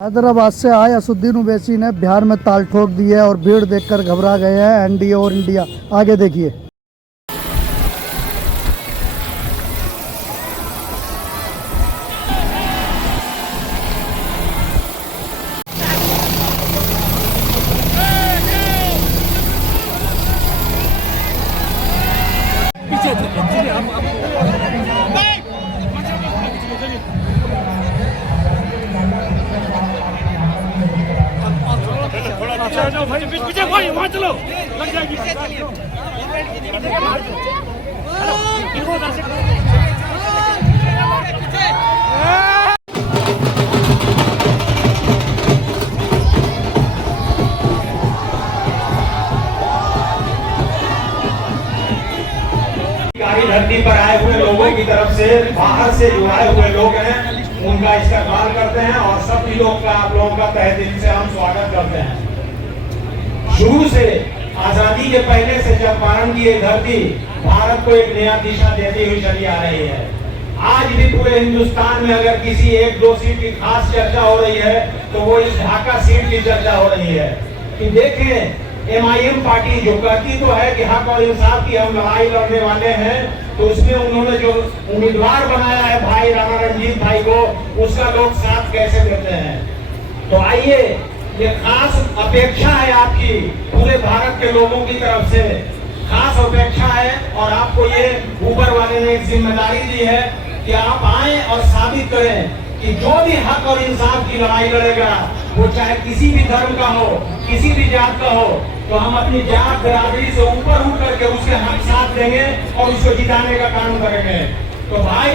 हैदराबाद से आए असुद्दीन ओवैसी ने बिहार में ताल ठोक दी है और भीड़ देखकर घबरा गए हैं एनडीए और इंडिया। आगे देखिए। पीछे भाई वहाँ चलो लग जाएगी। धरती पर आए हुए लोगों की तरफ से बाहर से जो आए हुए लोग हैं उनका इस्तेमाल करते हैं और सभी लोग का आप लोगों का तहे दिल से हम स्वागत करते हैं। शुरू से आजादी के पहले से जब पारण की ये धरती भारत को एक नया दिशा देती हुई चली आ रही है। आज भी पूरे हिंदुस्तान में अगर किसी एक दो सीट की खास चर्चा हो रही है तो वो इस ढाका सीट की चर्चा हो रही है कि देखें MIM पार्टी जो कहती तो है कि हक और इंसाफ की हम लड़ाई लड़ने वाले हैं, तो उसमें उन्होंने जो उम्मीदवार बनाया है भाई राणा रणजीत भाई को, उसका लोग साथ कैसे देते हैं। तो आइए, ये खास अपेक्षा है आपकी पूरे भारत के लोगों की तरफ से, खास अपेक्षा है और आपको ये ऊपर वाले ने एक जिम्मेदारी दी है कि आप आए और साबित करें कि जो भी हक और इंसाफ की लड़ाई लड़ेगा वो चाहे किसी भी धर्म का हो, किसी भी जात का हो, तो हम अपनी जात बिरादरी से ऊपर उठ करके उसके हक साथ देंगे और उसको जिताने का काम करेंगे। तो भाई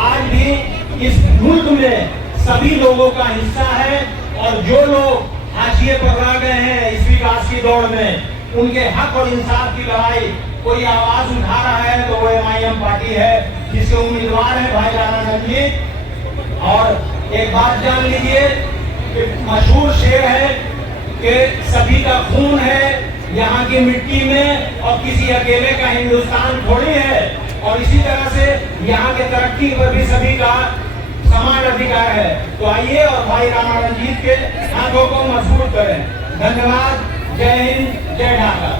आज भी इस मुल्क में सभी लोगों का हिस्सा है और जो लोग हाशिए पर रह गए हैं इस विकास की दौड़ में, उनके हक और इंसाफ की लड़ाई कोई आवाज उठा रहा है तो वो MIM पार्टी है जिसके उम्मीदवार है भाई राणा रणजीत। और एक बात जान लीजिए कि मशहूर शेर है कि सभी का खून है यहाँ की मिट्टी में और किसी अकेले का हिंदुस्तान थोड़ी है, और इसी तरह से यहाँ के तरक्की पर भी सभी का समान अधिकार है। तो आइए और भाई राणा रणजीत के हाथों को मजबूत करें। धन्यवाद। जय हिंद, जय ढाका।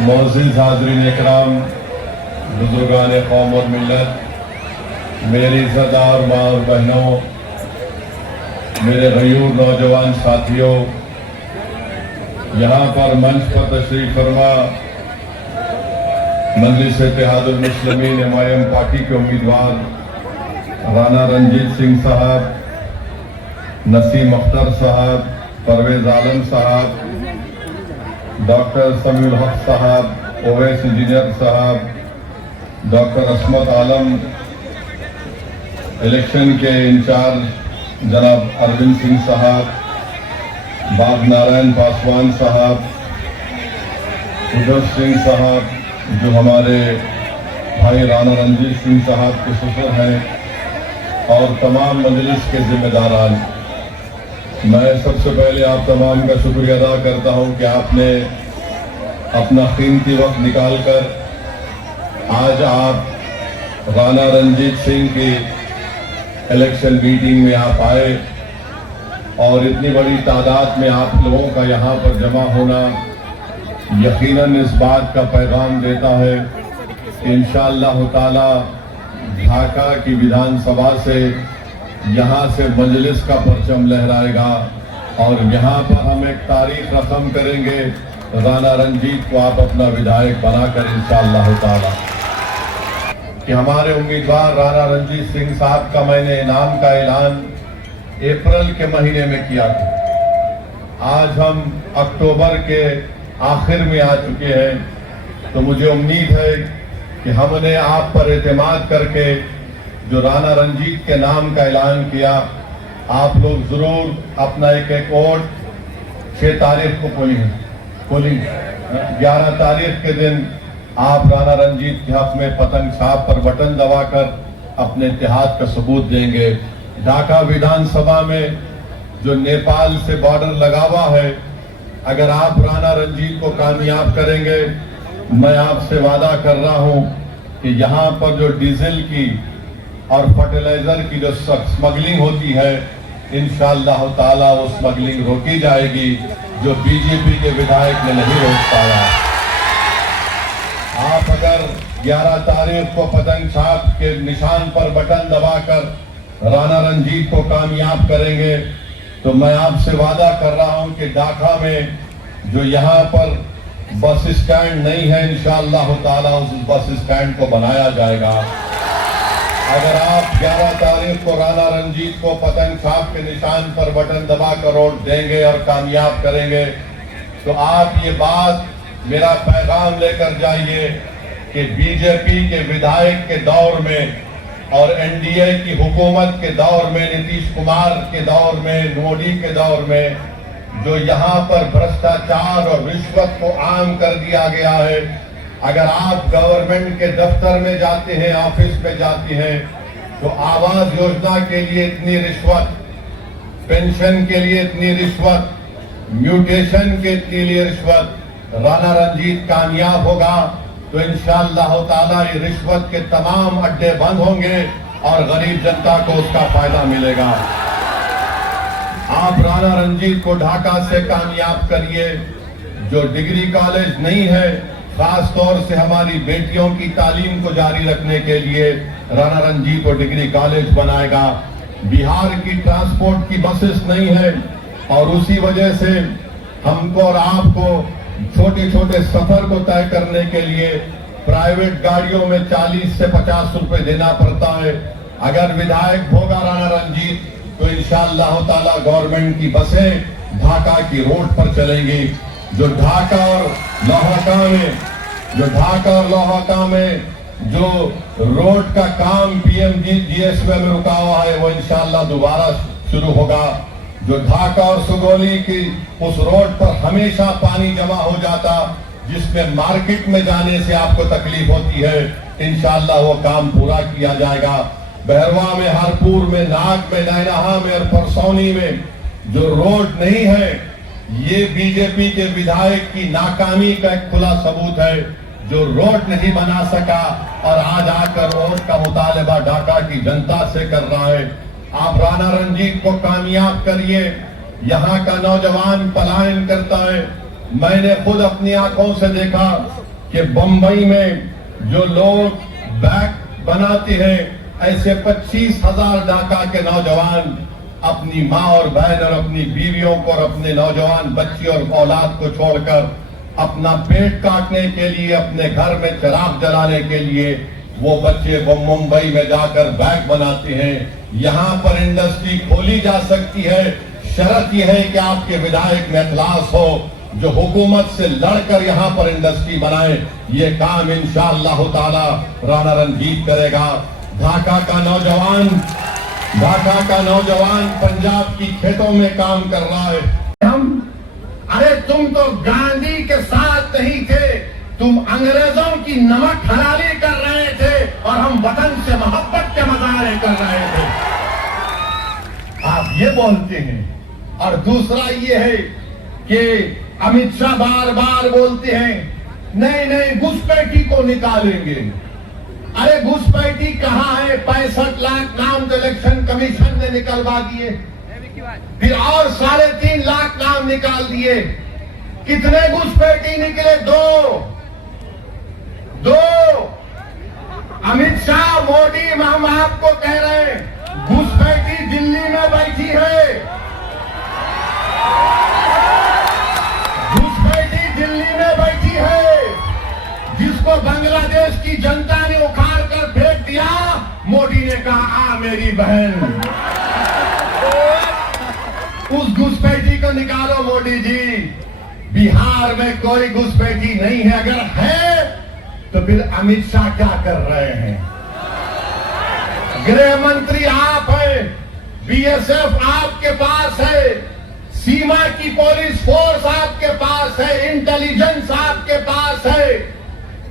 मोअज़्ज़िज़ हाज़रीन इकराम, बुजुर्गान कौम और मिल्लत, मेरी इज़्ज़तदार माँ और बहनों, मेरे गयूर नौजवान साथियों, यहाँ पर मंच पर तशरीफ फरमा मजलिस इत्तेहादुल मुस्लिमीन MIM पार्टी के उम्मीदवार राणा रणजीत सिंह साहब, नसीम अख्तर साहब, परवेज आलम साहब, डॉक्टर समीउल हक साहब, ओवैस इंजीनियर साहब, डॉक्टर असमत आलम, इलेक्शन के इंचार्ज जनाब अरविंद सिंह साहब, बाब नारायण पासवान साहब, उदय सिंह साहब जो हमारे भाई राणा रणजीत सिंह साहब के ससुर हैं, और तमाम मजलिस के जिम्मेदारान, मैं सबसे पहले आप तमाम का शुक्रिया अदा करता हूं कि आपने अपना कीमती वक्त निकालकर आज आप राणा रणजीत सिंह की इलेक्शन मीटिंग में आप आए और इतनी बड़ी तादाद में आप लोगों का यहाँ पर जमा होना यकीनन इस बात का पैगाम देता है कि इंशाअल्लाह ताला ढाका की विधानसभा से यहाँ से मजलिस का परचम लहराएगा और यहाँ पर हम एक तारीख रकम करेंगे, राणा रणजीत को आप अपना विधायक बनाकर इंशाअल्लाह ताला। कि हमारे उम्मीदवार राणा रणजीत सिंह साहब का मैंने इनाम का ऐलान अप्रैल के महीने में किया था। आज हम अक्टूबर के आखिर में आ चुके हैं, तो मुझे उम्मीद है कि हमने आप पर एतमाद करके जो राणा रणजीत के नाम का ऐलान किया, आप लोग जरूर अपना एक वोट 6 तारीख को पोलिंग 11 तारीख के दिन आप राणा रणजीत के हक में पतंग छाप पर बटन दबाकर अपने इत्तेहाद का सबूत देंगे। ढाका विधानसभा में जो नेपाल से बॉर्डर लगा हुआ है, अगर आप राणा रणजीत को कामयाब करेंगे, मैं आपसे वादा कर रहा हूं कि यहाँ पर जो डीजल की और फर्टिलाइजर की जो स्मगलिंग होती है, इंशाअल्लाह ताला वो स्मगलिंग रोकी जाएगी, जो बीजेपी के विधायक ने नहीं रोक पाया। आप अगर 11 तारीख को पतंग छाप के निशान पर बटन दबाकर राणा रंजीत को कामयाब करेंगे, तो मैं आपसे वादा कर रहा हूं कि ढाका में जो यहाँ पर बस स्टैंड नहीं है, इंशाअल्लाह ताला उस बस स्टैंड को बनाया जाएगा। अगर आप 11 तारीख को राणा रंजीत को पतंग छाप के निशान पर बटन दबाकर वोट देंगे और कामयाब करेंगे, तो आप ये बात, मेरा पैगाम लेकर जाइए कि बीजेपी के विधायक के दौर में और एनडीए की हुकूमत के दौर में, नीतीश कुमार के दौर में, मोदी के दौर में जो यहाँ पर भ्रष्टाचार और रिश्वत को आम कर दिया गया है, अगर आप गवर्नमेंट के दफ्तर में जाते हैं, ऑफिस में जाते हैं, तो आवास योजना के लिए इतनी रिश्वत, पेंशन के लिए इतनी रिश्वत, म्यूटेशन के लिए रिश्वत, राणा रंजीत कामयाब होगा तो इंशाअल्लाह ताला ये रिश्वत के तमाम अड्डे बंद होंगे और गरीब जनता को उसका फायदा मिलेगा। आप राणा रंजीत को ढाका से कामयाब करिए। जो डिग्री कॉलेज नहीं है, खास तौर से हमारी बेटियों की तालीम को जारी रखने के लिए राणा रंजीत को डिग्री कॉलेज बनाएगा। बिहार की ट्रांसपोर्ट की बसेस नहीं है और उसी वजह से हमको और आपको छोटे छोटे सफर को तय करने के लिए प्राइवेट गाड़ियों में 40 से 50 रुपए देना पड़ता है। अगर विधायक होगा राणा रंजीत तो इंशाअल्लाह ताला गवर्नमेंट की बसें ढाका की रोड पर चलेंगी। जो ढाका और लोहाका में जो रोड का काम पीएमजीएसवाई में रुका हुआ है, वो इंशाअल्लाह दोबारा शुरू होगा। जो ढाका और सुगौली की उस रोड पर हमेशा पानी जमा हो जाता, जिसमें मार्केट में जाने से आपको तकलीफ होती है, इंशाअल्लाह वो काम पूरा किया जाएगा। बहरवा में, हरपुर में, नाग में, नैनाहा में और परसौनी में जो रोड नहीं है, ये बीजेपी के विधायक की नाकामी का एक खुला सबूत है। जो रोड नहीं बना सका और आज आकर रोड का मुतालबा ढाका की जनता से कर रहा है। आप राणा रंजीत को कामयाब करिए। यहाँ का नौजवान पलायन करता है। मैंने खुद अपनी आंखों से देखा कि बंबई में जो लोग बैग बनाते हैं, ऐसे 25,000 ढाका के नौजवान अपनी माँ और बहन और अपनी बीवियों को और अपने नौजवान बच्ची और औलाद को छोड़कर अपना पेट काटने के लिए, अपने घर में चिराग जलाने के लिए वो बच्चे वो मुंबई में जाकर बैग बनाते हैं। यहाँ पर इंडस्ट्री खोली जा सकती है। शर्त यह है कि आपके विधायक में इखलास हो, जो हुकूमत से लड़कर यहाँ पर इंडस्ट्री बनाए। ये काम इंशाअल्लाह ताला राणा रंजीत करेगा। ढाका का नौजवान पंजाब की खेतों में काम कर रहा है। अरे तुम तो गांधी के साथ नहीं थे, तुम अंग्रेजों की नमक हलाली कर रहे थे और हम वतन से मोहब्बत के मजारे कर रहे थे, आप ये बोलते हैं। और दूसरा ये है कि अमित शाह बार बार बोलते हैं नहीं घुसपैठी को निकालेंगे। अरे घुसपैठी कहाँ है? 65 लाख नाम तो इलेक्शन कमीशन ने निकलवा दिए, फिर और 3.5 लाख नाम निकाल दिए। कितने घुसपैठी निकले? दो। अमित शाह, मोदी, हम आपको कह रहे हैं, घुसपैठी दिल्ली में बैठी है। घुसपैठी दिल्ली में बैठी है, जिसको बांग्लादेश की जनता ने उखाड़ कर फेंक दिया। मोदी ने कहा आ मेरी बहन, उस घुसपैठी को निकालो मोदी जी। बिहार में कोई घुसपैठी नहीं है। अगर है तो फिर अमित शाह क्या कर रहे हैं? गृह मंत्री आप हैं, बीएसएफ आपके पास है, सीमा की पुलिस फोर्स आपके पास है, इंटेलिजेंस आपके पास है।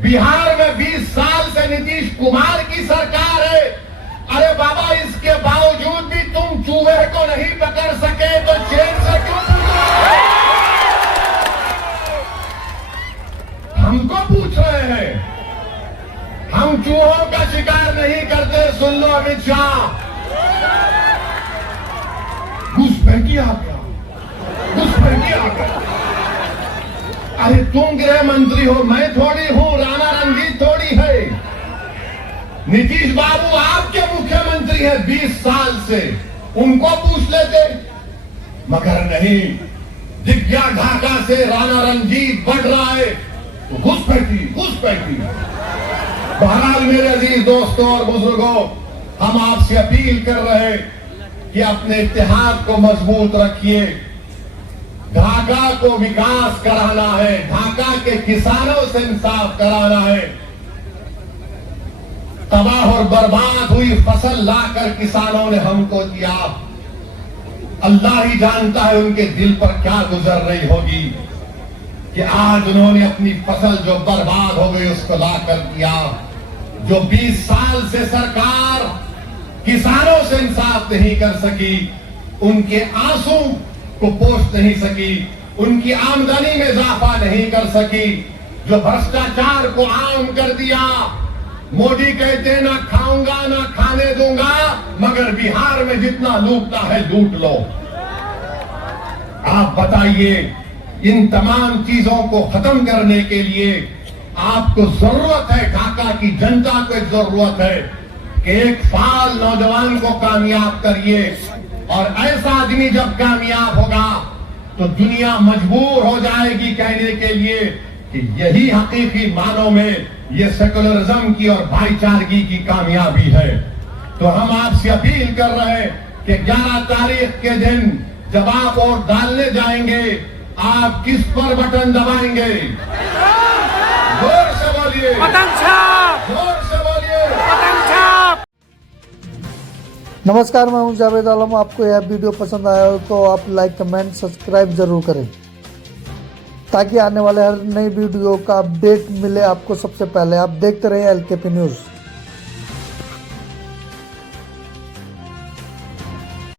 बिहार में 20 साल से नीतीश कुमार की सरकार है। अरे बाबा, इसके बावजूद भी तुम चूहे को नहीं पकड़ सके तो चेन से क्यों पूछ रहे हो? हमको पूछ रहे हैं। हम चूहों का शिकार नहीं करते। सुन लो अमित शाह, घुसपैठी आ गया, घुसपैठी आ गया। अरे तुम गृह मंत्री हो, मैं थोड़ी हूं, राणा रणजीत थोड़ी है। नीतीश बाबू आपके मुख्यमंत्री है 20 साल से, उनको पूछ लेते, मगर नहीं। दिव्या ढाका से राणा रणजीत बढ़ रहा है, तो घुसपैठी घुसपैठी। बहरहाल मेरे अजीज दोस्तों और बुजुर्गों, हम आपसे अपील कर रहे हैं कि अपने इत्तेहाद को मजबूत रखिए। ढाका को विकास कराना है, ढाका के किसानों से इंसाफ कराना है। तबाह और बर्बाद हुई फसल लाकर किसानों ने हमको दिया, अल्लाह ही जानता है उनके दिल पर क्या गुजर रही होगी कि आज उन्होंने अपनी फसल जो बर्बाद हो गई उसको लाकर दिया। जो 20 साल से सरकार किसानों से इंसाफ नहीं कर सकी, उनके आंसू को पोष नहीं सकी, उनकी आमदनी में इजाफा नहीं कर सकी, जो भ्रष्टाचार को आम कर दिया। मोदी कहते ना खाऊंगा ना खाने दूंगा, मगर बिहार में जितना लूटता है लूट लो। आप बताइए, इन तमाम चीजों को खत्म करने के लिए आपको जरूरत है, ढाका की जनता को जरूरत है कि एक फाल नौजवान को कामयाब करिए। और ऐसा आदमी जब कामयाब होगा तो दुनिया मजबूर हो जाएगी कहने के लिए कि यही हकीकी मानों में ये सेकुलरिज्म की और भाईचारगी की कामयाबी है। तो हम आपसे अपील कर रहे हैं कि 11 तारीख के दिन जब आप वोट डालने जाएंगे, आप किस पर बटन दबाएंगे? जोर से बोलिए, बटन छाप, जोर से बोलिए। बटन छाप। नमस्कार, मैं हूं जावेद आलम। आपको यह वीडियो पसंद आया हो तो आप लाइक कमेंट सब्सक्राइब जरूर करें ताकि आने वाले हर नई वीडियो का अपडेट मिले आपको सबसे पहले। आप देखते रहिए LKP न्यूज़।